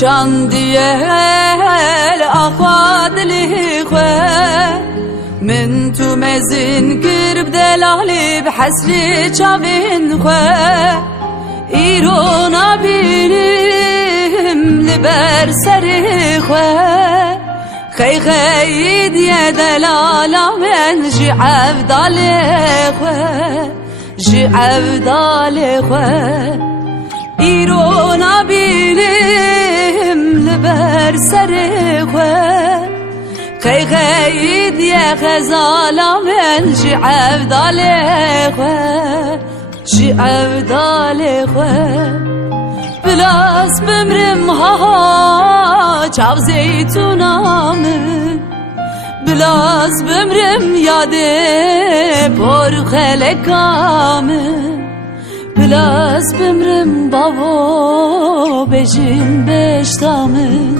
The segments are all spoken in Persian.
چندیه آخواد لیخوه من تو مزین گرب دلالی بحسلی چاوین خوه ایرو نبینیم لبر سری خوه خی خی دیه دلالا من جی عبدالی خوه جی عبدالی خوه ایرو نبینیم لبر سری خوه خی خی دیه خزالا من جی عبدالی خوه جی عبدالی خوه بلاس بمرم ها چاو زیتونامن بلاس بمرم یاده پر خلکامن بلاس بمرم بابا بجین بشتامن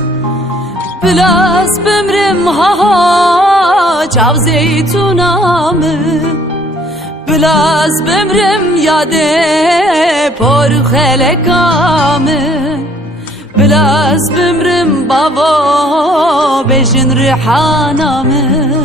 بلاس بمرم ها چاو زیتونامن بلاس بمرم یاده پر خلکامن بلاس بمرم بابا بجن ریحانامن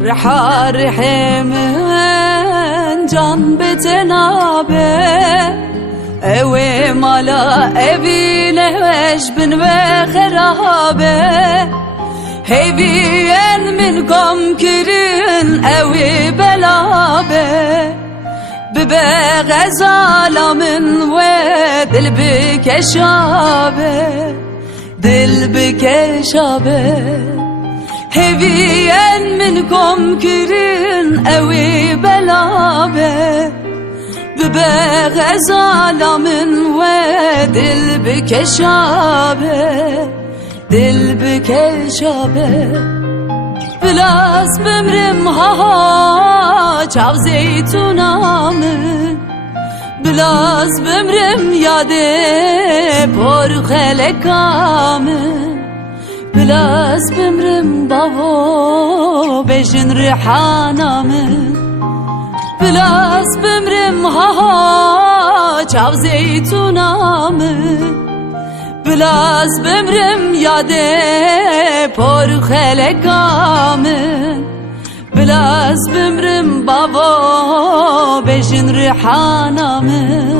رحا رحمن جان بتنابه اوی مالا اوی لهوش بن وخرابه هیوین من قم کرن اوی بلابه ببه غزالا من و دل بکشابه دل بکشابه هیوین منکم کرن اوی بلابه ببه غزالا من و دل بکشابه دل بکشابه بلاس بمرم ها چاو زیتونامن بلاس بمرم یاده پر خلکامن بلاس بمرم بابا بجن ریحانامن بلاس بمرم ها چاو زیتونامن بلاس بمرم یاده پر خلکامن بلاس بمرم بابا بجن ریحانامن